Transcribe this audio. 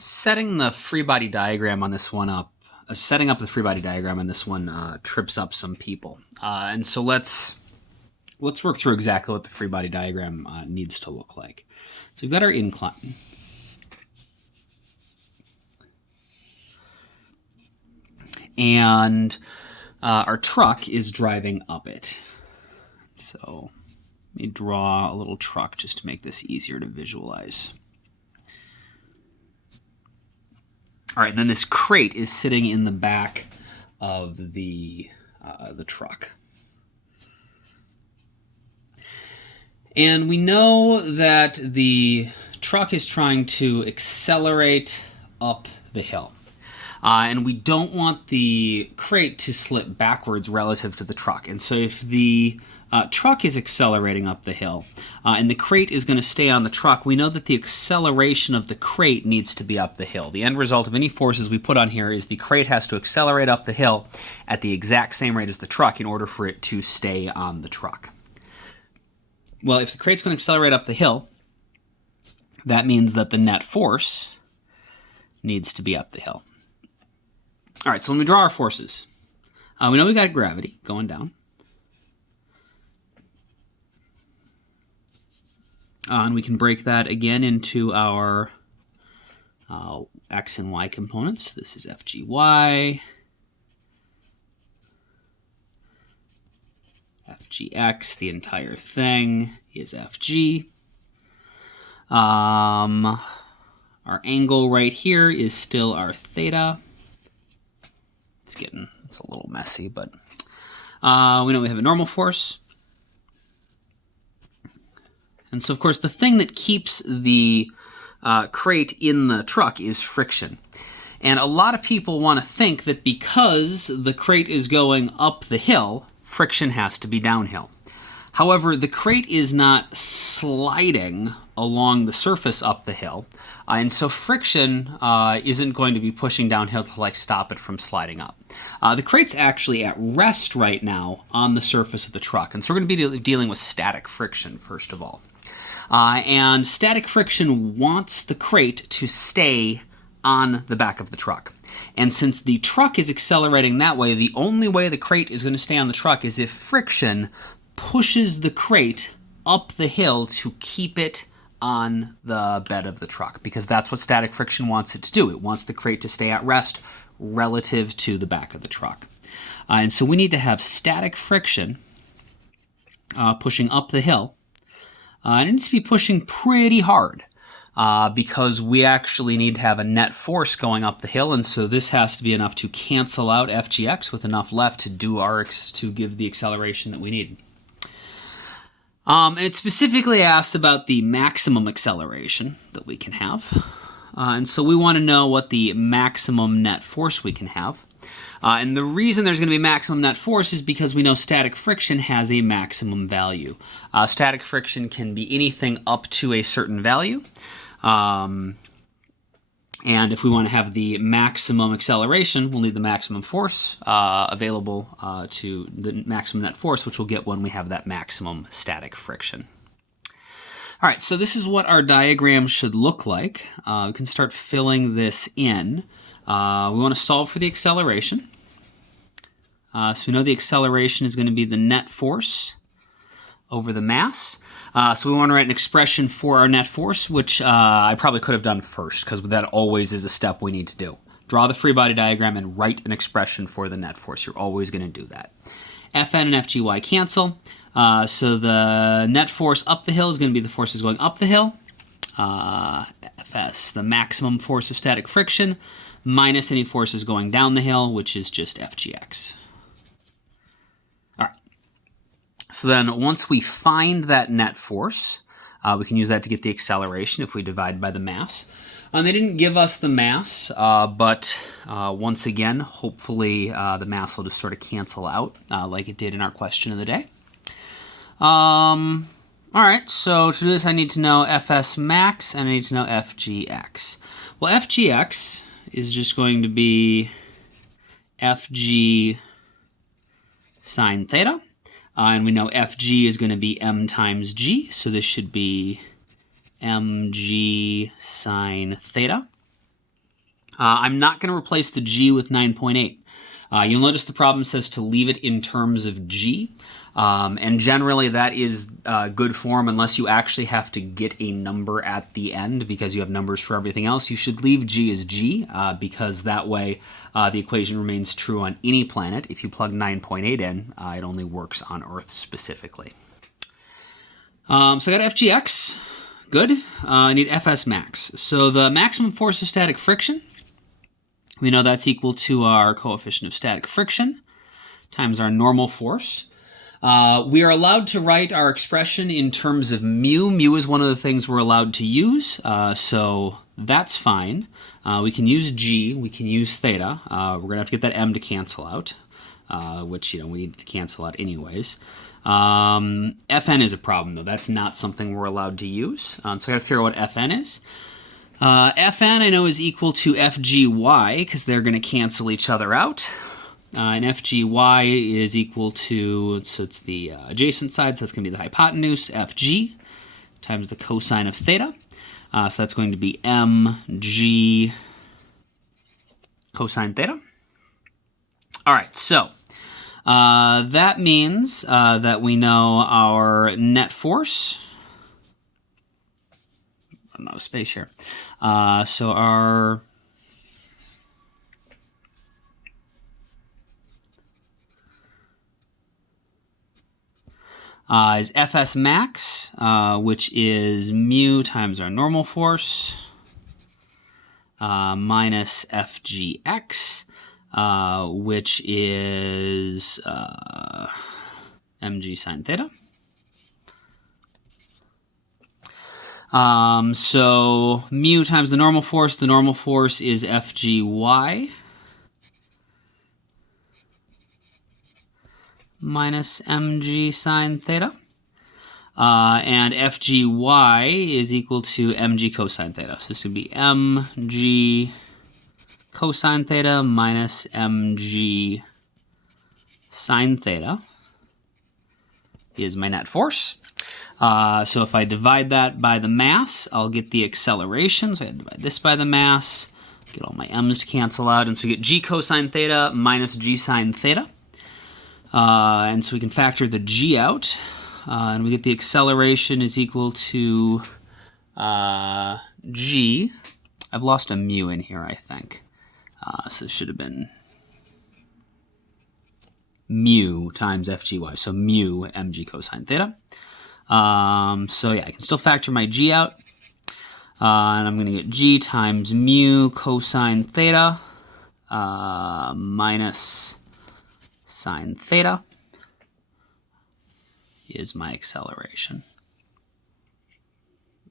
Setting the free body diagram on this one up, setting up the free body diagram on this one trips up some people. And so let's work through exactly what the free body diagram needs to look like. So we've got our incline. And our truck is driving up it. So let me draw a little truck just to make this easier to visualize. All right, and then this crate is sitting in the back of the truck. And we know that the truck is trying to accelerate up the hill. And we don't want the crate to slip backwards relative to the truck. And so if the truck is accelerating up the hill and the crate is going to stay on the truck, we know that the acceleration of the crate needs to be up the hill. The end result of any forces we put on here is the crate has to accelerate up the hill at the exact same rate as the truck in order for it to stay on the truck. Well, if the crate's going to accelerate up the hill, that means that the net force needs to be up the hill. All right, so when we draw our forces, we know we got gravity going down. And we can break that again into our x and y components. This is FGY, FGX, the entire thing is FG. Our angle right here is still our theta. It's a little messy, but we know we have a normal force. And so, of course, the thing that keeps the crate in the truck is friction. And a lot of people want to think that because the crate is going up the hill, friction has to be downhill. However, the crate is not sliding along the surface up the hill, and so friction isn't going to be pushing downhill to like stop it from sliding up. The crate's actually at rest right now on the surface of the truck, and so we're going to be dealing with static friction first of all. And static friction wants the crate to stay on the back of the truck. And since the truck is accelerating that way, the only way the crate is going to stay on the truck is if friction pushes the crate up the hill to keep it on the bed of the truck, because that's what static friction wants it to do. It wants the crate to stay at rest relative to the back of the truck. And so we need to have static friction pushing up the hill. And it needs to be pushing pretty hard because we actually need to have a net force going up the hill, and so this has to be enough to cancel out FGX with enough left to to give the acceleration that we need. And it specifically asks about the maximum acceleration that we can have. And so we want to know what the maximum net force we can have. And the reason there's going to be maximum net force is because we know static friction has a maximum value. Static friction can be anything up to a certain value. And if we want to have the maximum acceleration, we'll need the maximum force available to the maximum net force, which we'll get when we have that maximum static friction. All right, so this is what our diagram should look like. We can start filling this in. We want to solve for the acceleration. So we know the acceleration is going to be the net force over the mass. So we want to write an expression for our net force, which I probably could have done first, because that always is a step we need to do. Draw the free body diagram and write an expression for the net force. You're always going to do that. Fn and FGY cancel. So the net force up the hill is going to be the forces going up the hill. Fs, the maximum force of static friction, minus any forces going down the hill, which is just FGX. All right. So then once we find that net force, we can use that to get the acceleration if we divide by the mass. They didn't give us the mass, but once again, hopefully the mass will just sort of cancel out like it did in our question of the day. All right, so to do this, I need to know Fs max, and I need to know Fgx. Well, Fgx is just going to be Fg sine theta, and we know Fg is going to be m times g, so this should be mg sine theta. I'm not going to replace the g with 9.8. You'll notice the problem says to leave it in terms of g, and generally that is good form unless you actually have to get a number at the end because you have numbers for everything else. You should leave g as g because that way the equation remains true on any planet. If you plug 9.8 in, it only works on Earth specifically. So I got FGX, good. I need FS max. So the maximum force of static friction, we know that's equal to our coefficient of static friction times our normal force. We are allowed to write our expression in terms of mu. Mu is one of the things we're allowed to use, so that's fine. We can use g, we can use theta. We're going to have to get that m to cancel out, which we need to cancel out anyways. Fn is a problem, though. That's not something we're allowed to use. So I got to figure out what Fn is. Fn I know is equal to Fgy because they're going to cancel each other out. And Fgy is equal to, so it's the adjacent side, so that's going to be the hypotenuse, Fg, times the cosine of theta. So that's going to be mg cosine theta. All right, so that means that we know our net force. I'm out of space here. So our is Fs max, which is mu times our normal force minus Fgx, which is mg sine theta. So mu times the normal force is Fgy minus mg sine theta. And Fgy is equal to mg cosine theta. So this would be mg cosine theta minus mg sine theta is my net force. So if I divide that by the mass, I'll get the acceleration. So I divide this by the mass, get all my m's to cancel out, and so we get g cosine theta minus g sine theta. And so we can factor the g out, and we get the acceleration is equal to g. I've lost a mu in here, I think. So it should have been mu times Fgy, so mu mg cosine theta. So yeah, I can still factor my g out, and I'm going to get g times mu cosine theta minus sine theta is my acceleration.